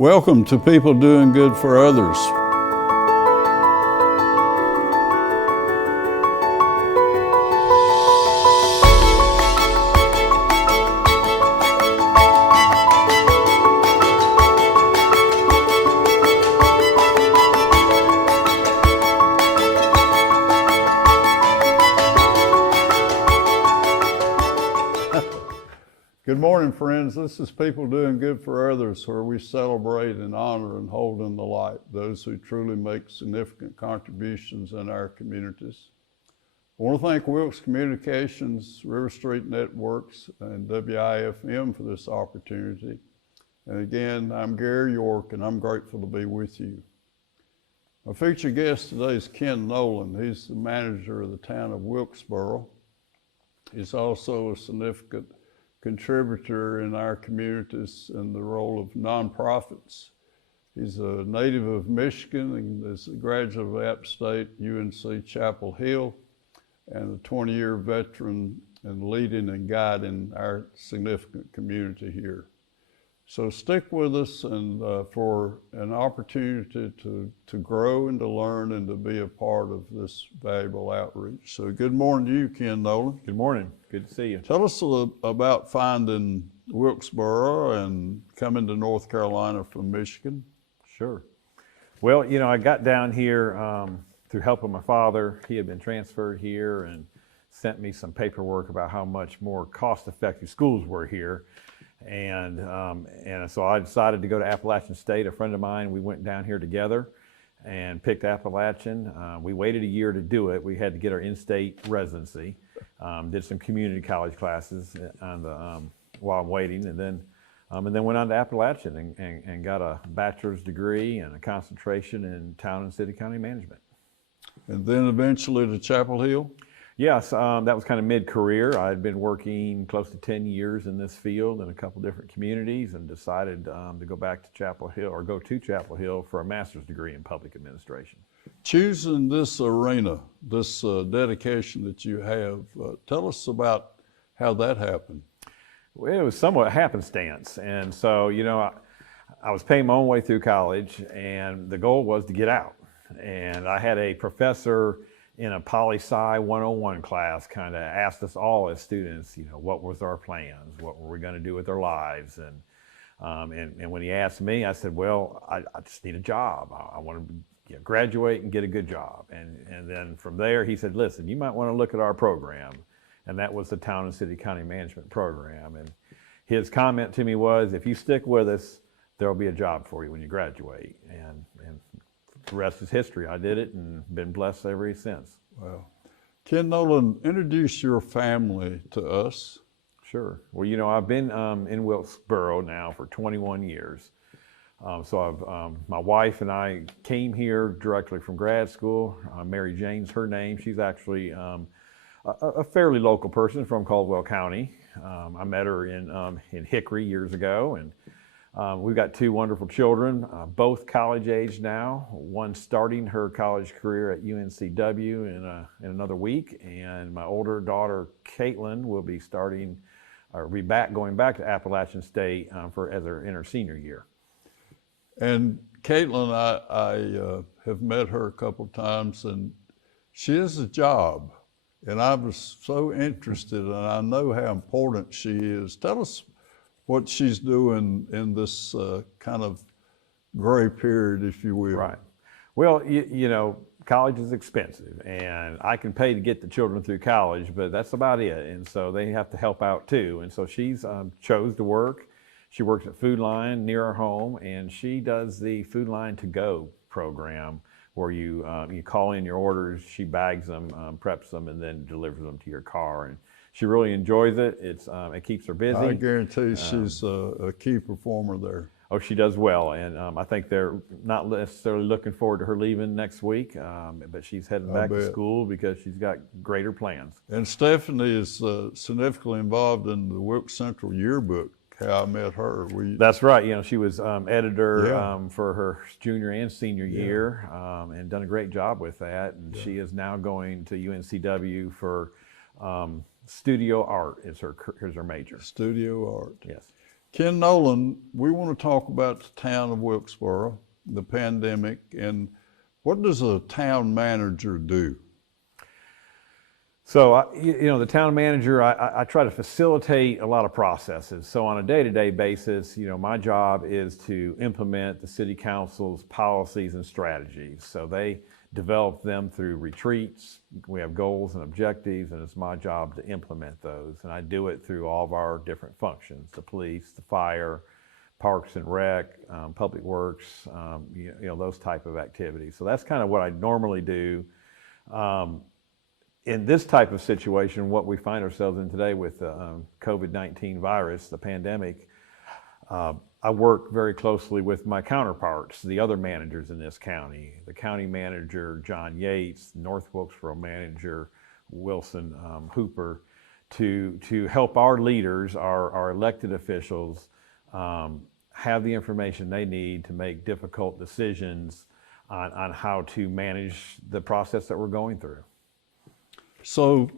Welcome to People Doing Good for Others. Good morning, friends. This is People Doing Good for Others, where we celebrate and honor and hold in the light those who truly make significant contributions in our communities. I want to thank Wilkes Communications, River Street Networks, and WIFM for this opportunity. And again, I'm Gary York, and I'm grateful to be with you. Our featured guest today is Ken Noland. He's the manager of the town of Wilkesboro. He's also a significant contributor in our communities in the role of nonprofits. He's a native of Michigan and is a graduate of App State, UNC Chapel Hill, and a 20-year veteran in leading and guiding our significant community here. So stick with us and for an opportunity to grow and to learn and to be a part of this valuable outreach. So good morning to you, Ken Noland. Good morning. Good to see you. Tell us a little about finding Wilkesboro and coming to North Carolina from Michigan. Sure. Well, you know, I got down here through help of my father. He had been transferred here and sent me some paperwork about how much more cost-effective schools were here. And so I decided to go to Appalachian State. A friend of mine, we went down here together and picked Appalachian. We waited a year to do it. We had to get our in-state residency. Did some community college classes while I'm waiting, and then went on to Appalachian and got a bachelor's degree and a concentration in town and city county management. And then eventually to Chapel Hill? Yes, that was kind of mid-career. I had been working close to 10 years in this field in a couple different communities and decided to go back to Chapel Hill, or go to Chapel Hill for a master's degree in public administration. Choosing this arena, this dedication that you have, tell us about how that happened. Well, it was somewhat happenstance. And so, you know, I was paying my own way through college, and the goal was to get out. And I had a professor in a poli-sci 101 class kind of asked us all as students, you know, what was our plans? What were we going to do with our lives? And when he asked me, I said, well, I just need a job. I want to graduate and get a good job. And then from there, he said, listen, you might want to look at our program. And that was the Town and City County Management Program. And his comment to me was, if you stick with us, there'll be a job for you when you graduate. And the rest is history. I did it and been blessed ever since. Wow. Ken Noland, introduce your family to us. Sure. Well, you know, I've been in Wilkesboro now for 21 years. My wife and I came here directly from grad school. Mary Jane's her name. She's actually a fairly local person from Wilkes County. I met her in Hickory years ago, and we've got two wonderful children, both college age now. One starting her college career at UNCW in another week, and my older daughter Caitlin will be going back to Appalachian State in her senior year. And Caitlin, I have met her a couple of times, and she has a job, and I was so interested, and I know how important she is. Tell us what she's doing in this kind of gray period, if you will. Right. Well, you know, college is expensive, and I can pay to get the children through college, but that's about it. And so they have to help out too. And so she's chose to work. She works at Food Line near our home, and she does the Food Line to Go program, where you call in your orders, she bags them, preps them, and then delivers them to your car. And she really enjoys it. It keeps her busy. I guarantee she's a key performer there. Oh, she does well, and I think they're not necessarily looking forward to her leaving next week, but she's heading back to school because she's got greater plans. And Stephanie is significantly involved in the Wilkes Central Yearbook. How I met her. That's right. You know, she was editor for her junior and senior year, and done a great job with that. And she is now going to UNCW for studio art. Is her major. Studio art. Yes. Ken Noland, we want to talk about the town of Wilkesboro, the pandemic, and what does a town manager do? So, the town manager, I try to facilitate a lot of processes. So on a day-to-day basis, my job is to implement the city council's policies and strategies. So they develop them through retreats. We have goals and objectives, and it's my job to implement those. And I do it through all of our different functions, the police, the fire, parks and rec, public works, those type of activities. So that's kind of what I normally do. In this type of situation, what we find ourselves in today with the COVID-19 virus, the pandemic, I work very closely with my counterparts, the other managers in this county, the county manager, John Yates, North Wilkesboro manager, Wilson Hooper, to help our leaders, our elected officials, have the information they need to make difficult decisions on how to manage the process that we're going through. So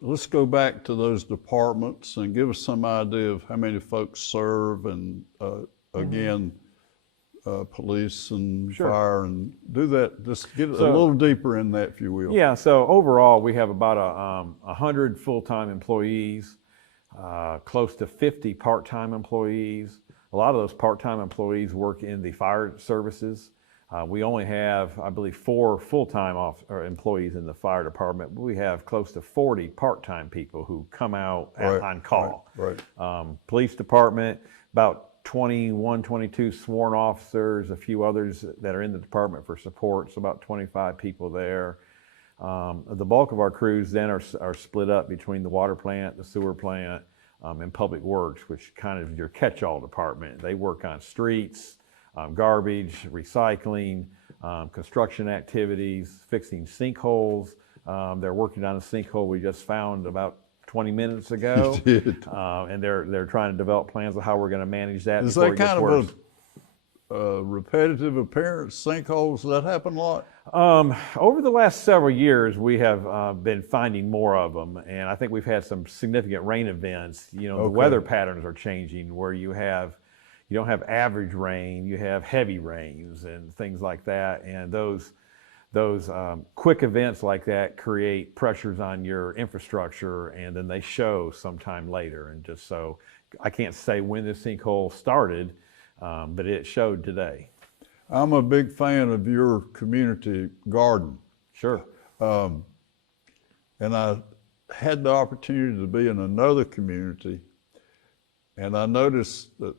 let's go back to those departments and give us some idea of how many folks serve, and again, police and Sure. fire, and do that. Just get a little deeper in that, if you will. Yeah, so overall, we have about 100 full-time employees, close to 50 part-time employees. A lot of those part-time employees work in the fire services. We only have, I believe, 4 full-time employees in the fire department, but we have close to 40 part-time people who come out on call. Right. Police department, about 21, 22 sworn officers, a few others that are in the department for support, so about 25 people there. The bulk of our crews then are split up between the water plant, the sewer plant, and public works, which kind of your catch-all department. They work on streets, garbage, recycling, construction activities, fixing sinkholes. They're working on a sinkhole we just found about 20 minutes ago. And they're trying to develop plans of how we're going to manage that. Is before that it gets kind worse. of a repetitive appearance, sinkholes? Does that happen a lot? Over the last several years, we have been finding more of them, and I think we've had some significant rain events. The weather patterns are changing, where you don't have average rain, you have heavy rains and things like that, and those quick events like that create pressures on your infrastructure, and then they show sometime later. And just so, I can't say when this sinkhole started, but it showed today. I'm a big fan of your community garden. Sure. And I had the opportunity to be in another community, and I noticed that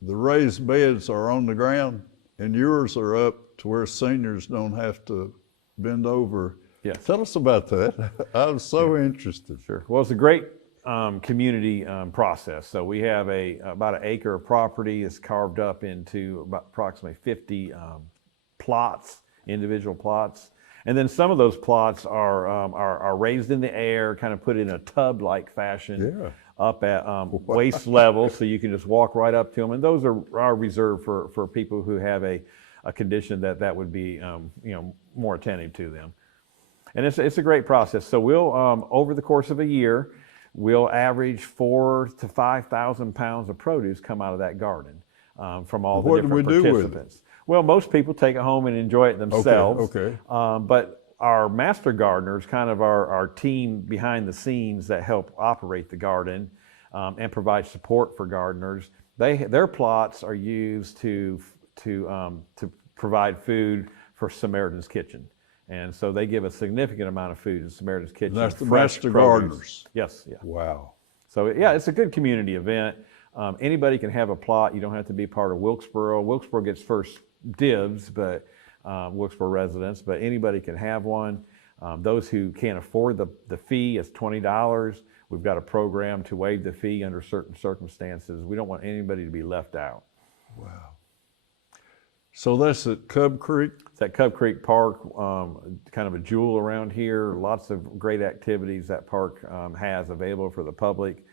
the raised beds are on the ground, and yours are up to where seniors don't have to bend over. Yes. Tell us about that. I was so interested. Sure. Well, it's a great community process. So we have about an acre of property. It's carved up into about approximately 50 plots, individual plots. And then some of those plots are raised in the air, kind of put in a tub-like fashion. Up at waist level, so you can just walk right up to them. And those are reserved for people who have a condition that would be more attentive to them. And it's a great process. So we'll over the course of a year, we'll average 4,000 to 5,000 pounds of produce come out of that garden from all the different participants. What do we do with it? Well, most people take it home and enjoy it themselves. Okay. But our master gardeners, kind of our team behind the scenes that help operate the garden and provide support for gardeners, their plots are used to provide food for Samaritan's Kitchen. And so they give a significant amount of food in Samaritan's Kitchen. And that's the fresh master produce. gardeners. Yes. Yeah. Wow. So yeah, it's a good community event. Anybody can have a plot. You don't have to be part of Wilkesboro. Wilkesboro gets first dibs, but Wilkesboro residents, but anybody can have one. Those who can't afford the fee is $20. We've got a program to waive the fee under certain circumstances. We don't want anybody to be left out. Wow. So that's at Cub Creek? It's at Cub Creek Park, kind of a jewel around here. Lots of great activities that park has available for the public.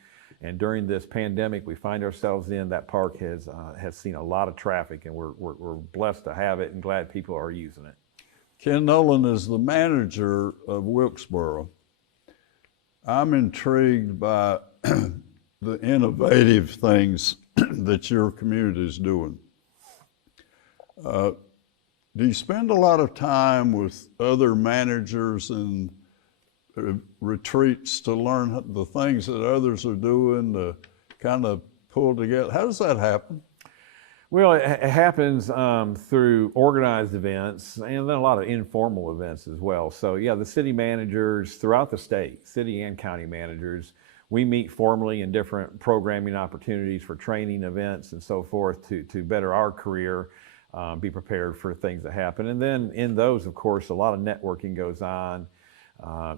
And during this pandemic we find ourselves in, that park has seen a lot of traffic, and we're blessed to have it and glad people are using it. Ken Noland is the manager of Wilkesboro. I'm intrigued by the innovative things that your community is doing. Do you spend a lot of time with other managers and retreats to learn the things that others are doing to kind of pull together? How does that happen? Well, it happens through organized events and then a lot of informal events as well. So yeah, the city managers throughout the state, city and county managers, we meet formally in different programming opportunities for training events and so forth to better our career, be prepared for things that happen. And then in those, of course, a lot of networking goes on.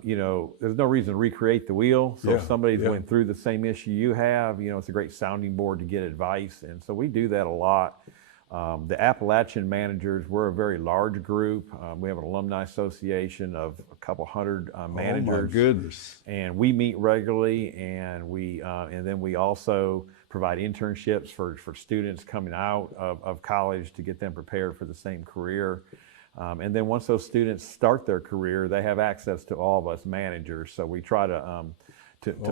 There's no reason to recreate the wheel. So if somebody's went through the same issue you have, it's a great sounding board to get advice. And so we do that a lot. The Appalachian managers, we're a very large group. We have an alumni association of a couple hundred managers. Oh my goodness. And we meet regularly, and then we also provide internships for students coming out of college to get them prepared for the same career. And then once those students start their career, they have access to all of us managers. So we try to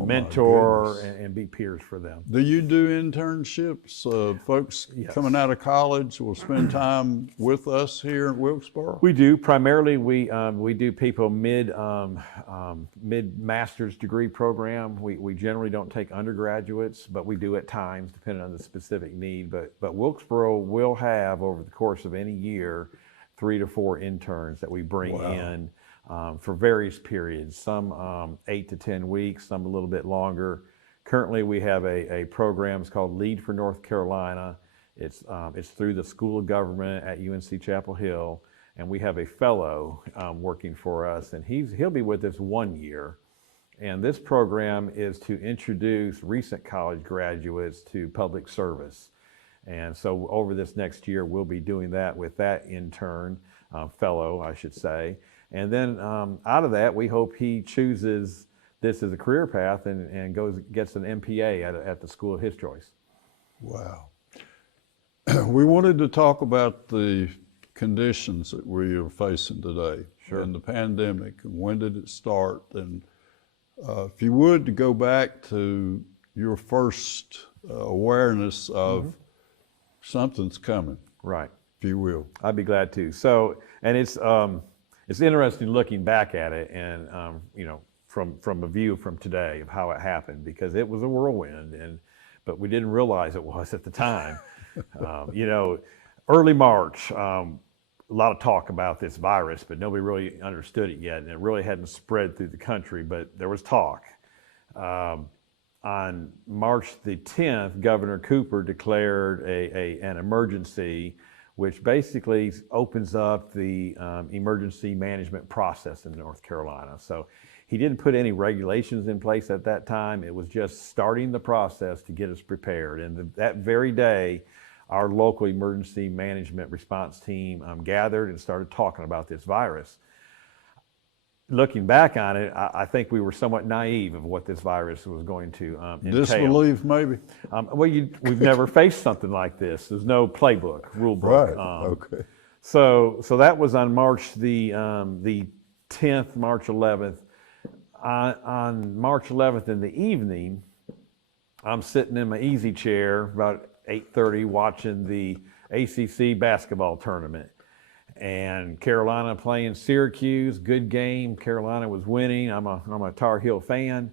mentor and be peers for them. Do you do internships? Folks coming out of college will spend time with us here in Wilkesboro? We do. Primarily, we do people mid-master's degree program. We generally don't take undergraduates, but we do at times, depending on the specific need. But Wilkesboro will have, over the course of any year, 3 to 4 interns that we bring in for various periods, some 8 to 10 weeks, some a little bit longer. Currently, we have a program, it's called Lead for North Carolina. It's through the School of Government at UNC Chapel Hill, and we have a fellow working for us, and he'll be with us 1 year. And this program is to introduce recent college graduates to public service. And so over this next year, we'll be doing that with that intern, fellow, I should say. And then out of that, we hope he chooses this as a career path and gets an MPA at the school of his choice. Wow. We wanted to talk about the conditions that we are facing today and the pandemic, and when did it start? And if you would, to go back to your first awareness of something's coming. Right. If you will. I'd be glad to. So, and it's interesting looking back at it and, from a view from today of how it happened, because it was a whirlwind, but we didn't realize it was at the time. Early March, a lot of talk about this virus, but nobody really understood it yet, and it really hadn't spread through the country, but there was talk. On March the 10th, Governor Cooper declared an emergency, which basically opens up the emergency management process in North Carolina. So he didn't put any regulations in place at that time. It was just starting the process to get us prepared. And that very day, our local emergency management response team gathered and started talking about this virus. Looking back on it, I think we were somewhat naive of what this virus was going to entail. Disbelief, maybe? We've never faced something like this. There's no playbook, rule book. Right, okay. So that was on March the 10th, March 11th. On March 11th in the evening, I'm sitting in my easy chair about 8:30 watching the ACC basketball tournament. And Carolina playing Syracuse, good game. Carolina was winning. I'm a Tar Heel fan.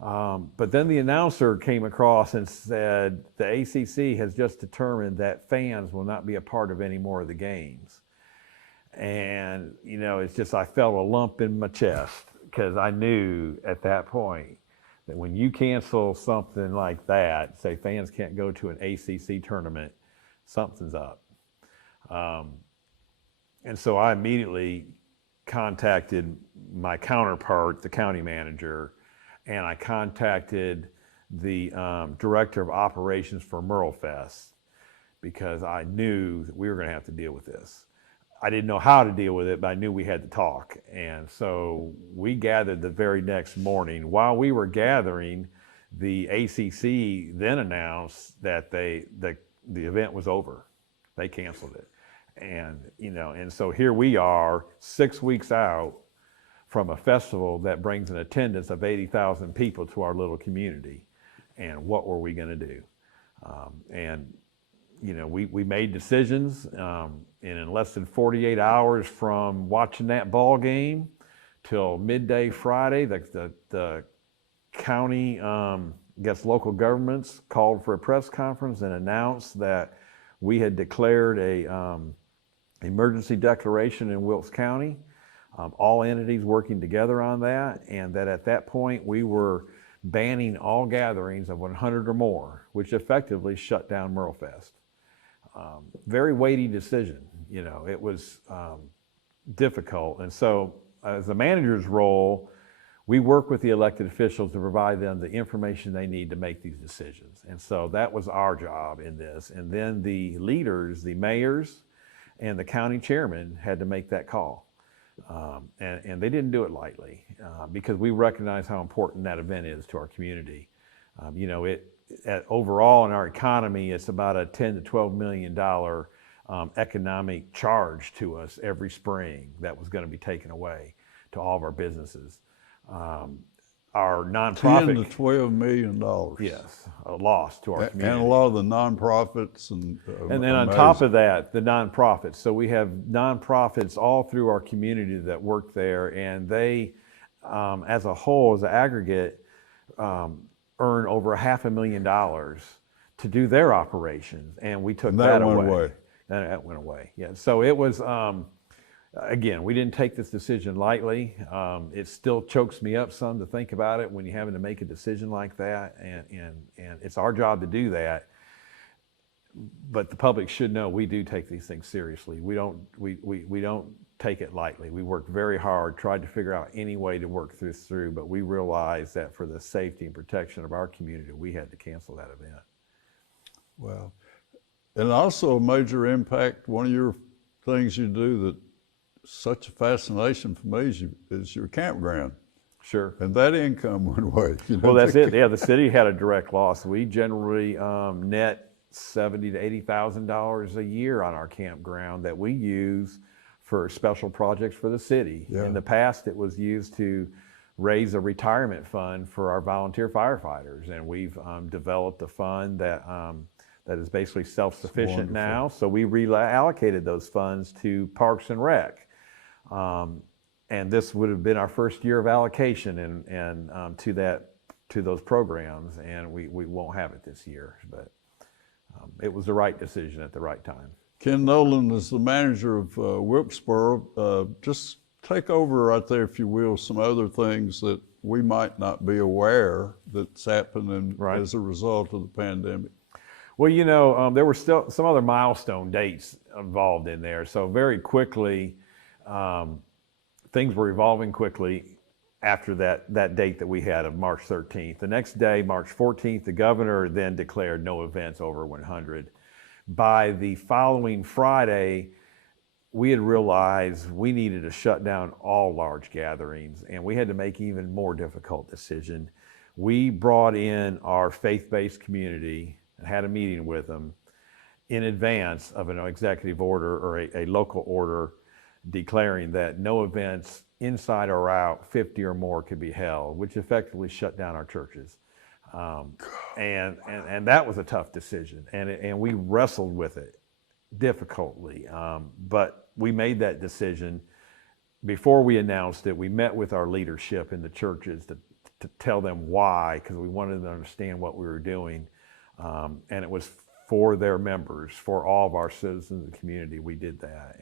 But then the announcer came across and said, the ACC has just determined that fans will not be a part of any more of the games. And, it's just, I felt a lump in my chest, because I knew at that point that when you cancel something like that, say fans can't go to an ACC tournament, something's up. And so I immediately contacted my counterpart, the county manager, and I contacted the director of operations for Merle Fest, because I knew that we were going to have to deal with this. I didn't know how to deal with it, but I knew we had to talk. And so we gathered the very next morning. While we were gathering, the ACC then announced that the event was over. They canceled it. And so here we are 6 weeks out from a festival that brings an attendance of 80,000 people to our little community. and what were we going to do? And we made decisions, and in less than 48 hours from watching that ball game till midday Friday, the county, local governments called for a press conference and announced that we had declared a emergency declaration in Wilkes County, all entities working together on that, and that at that point we were banning all gatherings of 100 or more, which effectively shut down Merlefest. Very weighty decision. It was difficult. And so as the manager's role, we work with the elected officials to provide them the information they need to make these decisions. And so that was our job in this. And then the leaders, the mayors and the county chairman, had to make that call. And they didn't do it lightly, because we recognize how important that event is to our community. Overall in our economy, it's about a $10 to $12 million economic charge to us every spring that was going to be taken away to all of our businesses. Our nonprofit, $10 to $12 million. yes, a loss to our community. And a lot of the nonprofits and then on top of that, the nonprofits. So we have nonprofits all through our community that work there, and they, as a whole, as an aggregate, earn over $500,000 to do their operations, and we took that away. And that went away. Yeah. So it was. Again, we didn't take this decision lightly. It still chokes me up some to think about it when you're having to make a decision like that, and it's our job to do that. But the public should know we do take these things seriously. We don't take it lightly. We work very hard, tried to figure out any way to work this through, but we realized that for the safety and protection of our community, we had to cancel that event. Wow. And also a major impact, one of your things you do that such a fascination for me is your campground. Sure. And that income went away. Well, that's it. Yeah, the city had a direct loss. We generally net $70,000 to $80,000 a year on our campground that we use for special projects for the city. Yeah. In the past, it was used to raise a retirement fund for our volunteer firefighters, and we've developed a fund that is basically self-sufficient now. So we reallocated those funds to Parks and Rec. And this would have been our first year of allocation and to those programs, and we won't have it this year, but it was the right decision at the right time. Ken Noland is the manager of Wilkesboro. Just take over right there, if you will, some other things that we might not be aware that's happening as a result of the pandemic. Well, there were still some other milestone dates involved in there. So very quickly, things were evolving quickly after that date that we had of March 13th. The next day, March 14th, the governor then declared no events over 100. By the following Friday, we had realized we needed to shut down all large gatherings, and we had to make an even more difficult decision. We brought in our faith-based community and had a meeting with them in advance of an executive order or a local order declaring that no events inside or out 50 or more could be held, which effectively shut down our churches. And that was a tough decision, and we wrestled with it difficultly, but we made that decision. Before we announced it, we met with our leadership in the churches to tell them why, because we wanted them to understand what we were doing, and it was for their members, for all of our citizens of the community. We did that,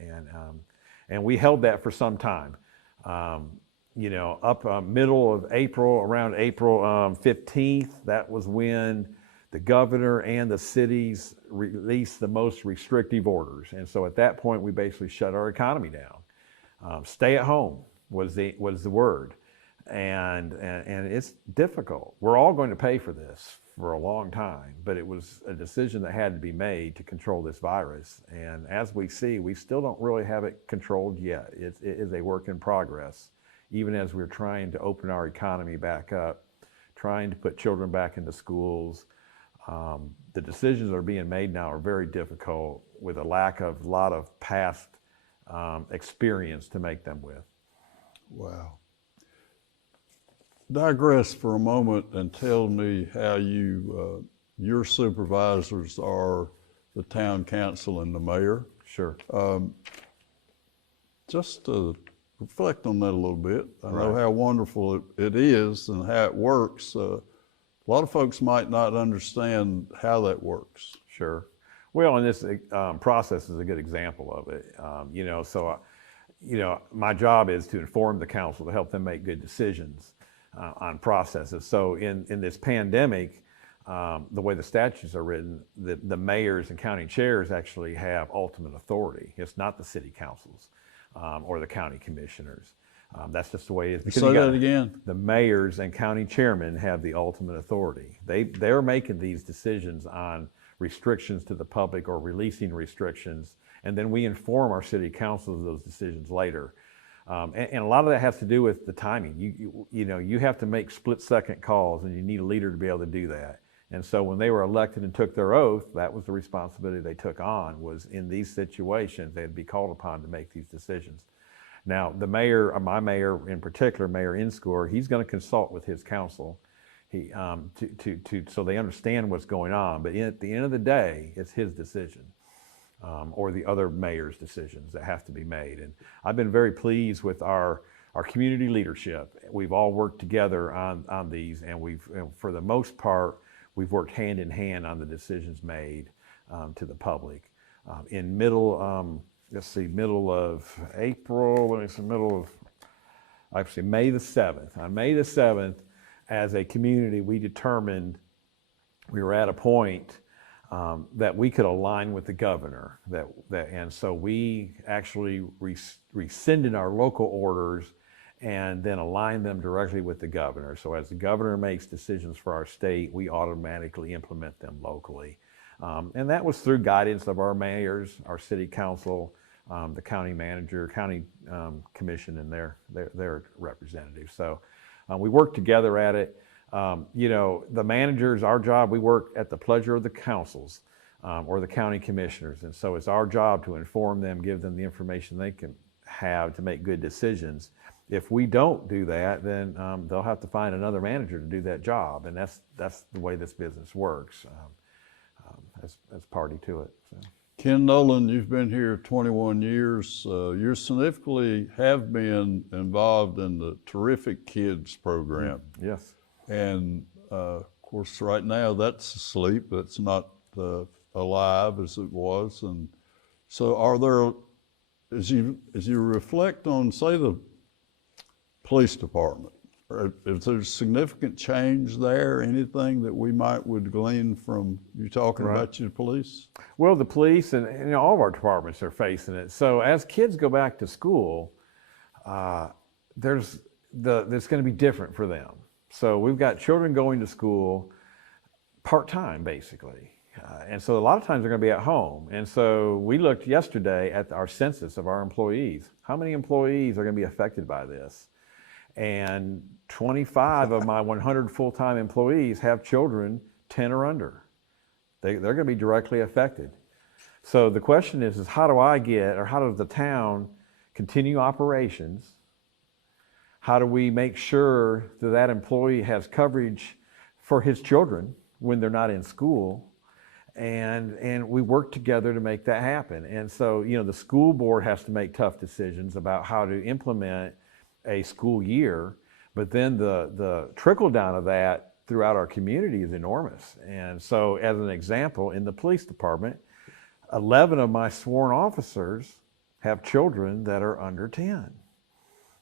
and we held that for some time. Up middle of April, around April 15th, that was when the governor and the cities released the most restrictive orders. And so at that point, we basically shut our economy down. Stay at home was the word. And it's difficult. We're all going to pay for this for a long time, but it was a decision that had to be made to control this virus. And as we see, we still don't really have it controlled yet. It is a work in progress, even as we're trying to open our economy back up, trying to put children back into schools. The decisions that are being made now are very difficult with a lot of past experience to make them with. Wow. digress for a moment and tell me how your supervisors are the town council and the mayor. Sure. Just to reflect on that a little bit. I know Right. how wonderful it is and how it works. A lot of folks might not understand how that works. Sure. Well, and this process is a good example of it. My job is to inform the council to help them make good decisions on processes. So in this pandemic, the way the statutes are written, the mayors and county chairs actually have ultimate authority. It's not the city councils or the county commissioners. That's just the way it is. Say that again. The mayors and county chairmen have the ultimate authority. They're making these decisions on restrictions to the public or releasing restrictions, and then we inform our city councils of those decisions later. And a lot of that has to do with the timing. You have to make split-second calls, and you need a leader to be able to do that. And so when they were elected and took their oath, that was the responsibility they took on, was in these situations, they'd be called upon to make these decisions. Now, the mayor, my mayor in particular, Mayor Inscore, he's going to consult with his council so they understand what's going on. But at the end of the day, it's his decision, or the other mayor's decisions that have to be made. And I've been very pleased with our community leadership. We've all worked together on these, and for the most part, we've worked hand in hand on the decisions made to the public. In middle of April, May the 7th. On May the 7th, as a community, we determined we were at a point that we could align with the governor. And so we actually rescinded our local orders and then align them directly with the governor. So as the governor makes decisions for our state, we automatically implement them locally. And that was through guidance of our mayors, our city council, the county manager, county commission, and their representatives. So we work together at it. The managers, our job, we work at the pleasure of the councils or the county commissioners. And so it's our job to inform them, give them the information they can have to make good decisions. If we don't do that, then they'll have to find another manager to do that job. And that's the way this business works as party to it. So. Ken Noland, you've been here 21 years. You significantly have been involved in the Terrific Kids program. Yes. And of course, right now that's asleep. That's not alive as it was. And so are there, as you reflect on, say, the police department, is there significant change there? Anything that we would glean from you talking about your police? Well, the police and all of our departments are facing it. So as kids go back to school, there's going to be different for them. So we've got children going to school part-time, basically. And so a lot of times they're going to be at home. And so we looked yesterday at our census of our employees. How many employees are going to be affected by this? And 25 of my 100 full-time employees have children 10 or under. They're going to be directly affected. So the question is how does the town continue operations? How do we make sure that employee has coverage for his children when they're not in school? And we work together to make that happen. And so, the school board has to make tough decisions about how to implement a school year, but then the trickle down of that throughout our community is enormous. And so as an example, in the police department, 11 of my sworn officers have children that are under 10.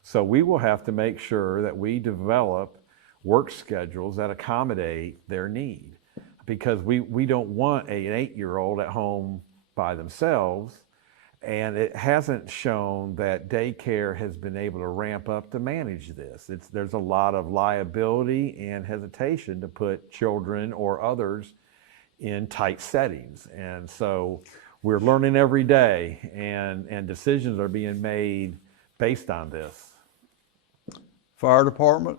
So we will have to make sure that we develop work schedules that accommodate their need, because we don't want an 8-year-old at home by themselves. And it hasn't shown that daycare has been able to ramp up to manage this. There's a lot of liability and hesitation to put children or others in tight settings. And so we're learning every day, and decisions are being made based on this. Fire department,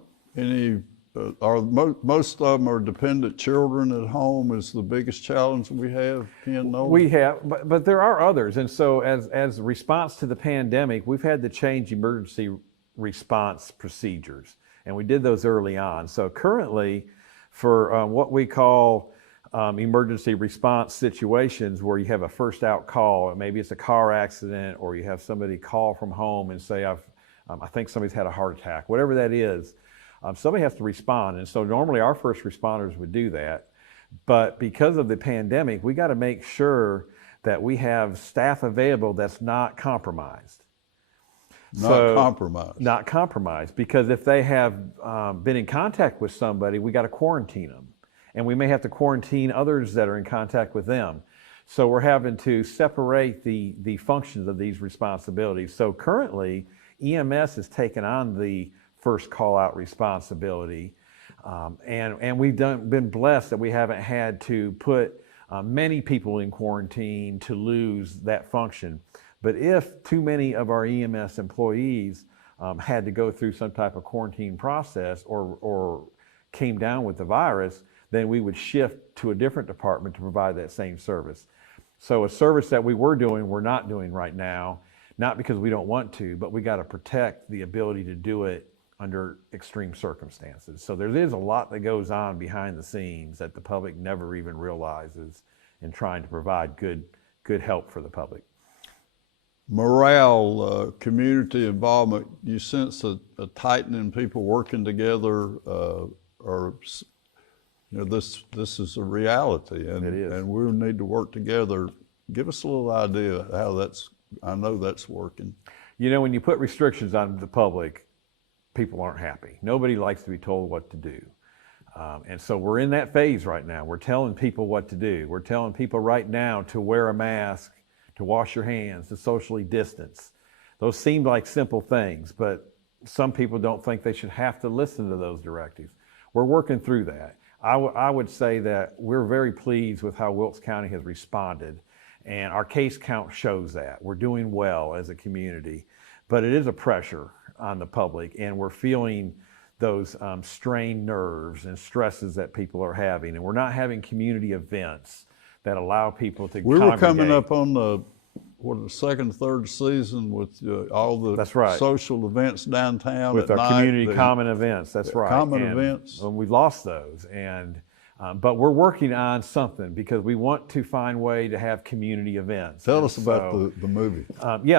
most of them are dependent children at home is the biggest challenge we have, Ken Noland? We have, but there are others. And so as response to the pandemic, we've had to change emergency response procedures. And we did those early on. So currently, for what we call emergency response situations where you have a first out call, maybe it's a car accident, or you have somebody call from home and say, I think somebody's had a heart attack, whatever that is, somebody has to respond. And so normally our first responders would do that. But because of the pandemic, we got to make sure that we have staff available that's not compromised. Not compromised, because if they have been in contact with somebody, we got to quarantine them. And we may have to quarantine others that are in contact with them. So we're having to separate the functions of these responsibilities. So currently, EMS has taken on the first call out responsibility. And we've been blessed that we haven't had to put many people in quarantine to lose that function. But if too many of our EMS employees had to go through some type of quarantine process or came down with the virus, then we would shift to a different department to provide that same service. So a service that we were doing, we're not doing right now, not because we don't want to, but we got to protect the ability to do it under extreme circumstances. So there is a lot that goes on behind the scenes that the public never even realizes in trying to provide good help for the public. Morale, community involvement, you sense a tightening, people working together, or this is a reality, and it is. And we need to work together. Give us a little idea how I know that's working. When you put restrictions on the public, people aren't happy. Nobody likes to be told what to do. And so we're in that phase right now. We're telling people what to do. We're telling people right now to wear a mask, to wash your hands, to socially distance. Those seem like simple things, but some people don't think they should have to listen to those directives. We're working through that. I would say that we're very pleased with how Wilkes County has responded, and our case count shows that. We're doing well as a community, but it is a pressure on the public, and we're feeling those strained nerves and stresses that people are having, and we're not having community events that allow people to We congregate. were coming up on the second, third season with all the That's right. social events downtown with at our night, community common events. That's right. Common and events. we've lost those, and but we're working on something because we want to find a way to have community events. Tell us about the movie.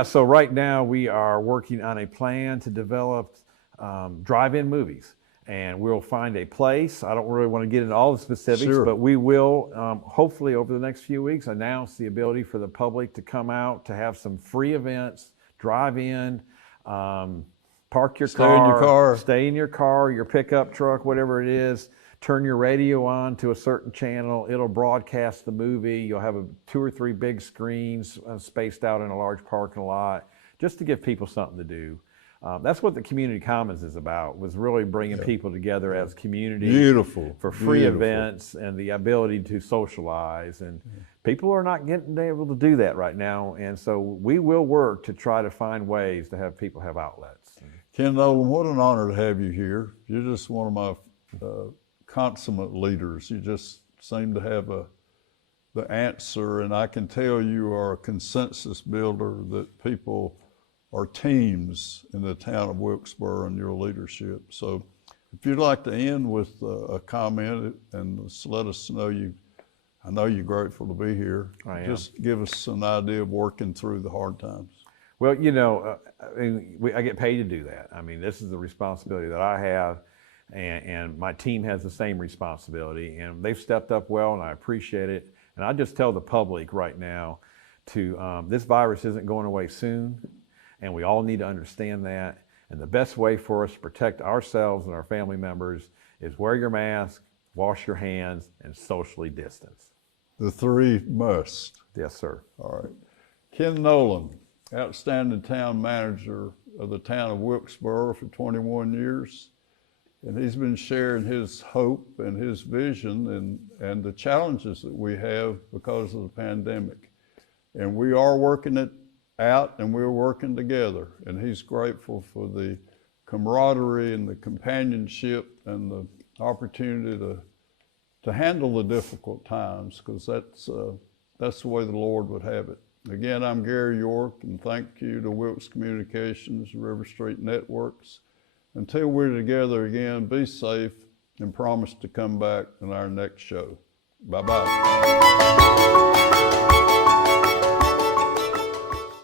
So right now we are working on a plan to develop drive-in movies. And we'll find a place. I don't really want to get into all the specifics, Sure. but we will hopefully over the next few weeks announce the ability for the public to come out, to have some free events, drive in, park your car, stay in your car, your pickup truck, whatever it is, turn your radio on to a certain channel. It'll broadcast the movie. You'll have 2 or 3 big screens spaced out in a large parking lot, just to give people something to do. That's what the community commons is about, was really bringing people together as community. Beautiful. For free events and the ability to socialize. And people are not getting able to do that right now. And so we will work to try to find ways to have people have outlets. Ken Noland, what an honor to have you here. You're just one of my consummate leaders. You just seem to have the answer, and I can tell you are a consensus builder, that people are teams in the town of Wilkesboro and your leadership. So if you'd like to end with a comment and just let us know I know you're grateful to be here. I am. Just give us an idea of working through the hard times. Well, I get paid to do that. I mean, this is the responsibility that I have, and my team has the same responsibility, and they've stepped up well, and I appreciate it. And I just tell the public right now this virus isn't going away soon. And we all need to understand that. And the best way for us to protect ourselves and our family members is wear your mask, wash your hands, and socially distance. The 3 must. Yes, sir. All right. Ken Noland, outstanding town manager of the town of Wilkesboro for 21 years. And he's been sharing his hope and his vision and the challenges that we have because of the pandemic. And we are working it out, and we're working together, and he's grateful for the camaraderie and the companionship and the opportunity to handle the difficult times, because that's the way the Lord would have it. Again, I'm Gary York, and thank you to Wilkes Communications, River Street Networks, Until we're together again, be safe and promise to come back in our next show. Bye-bye.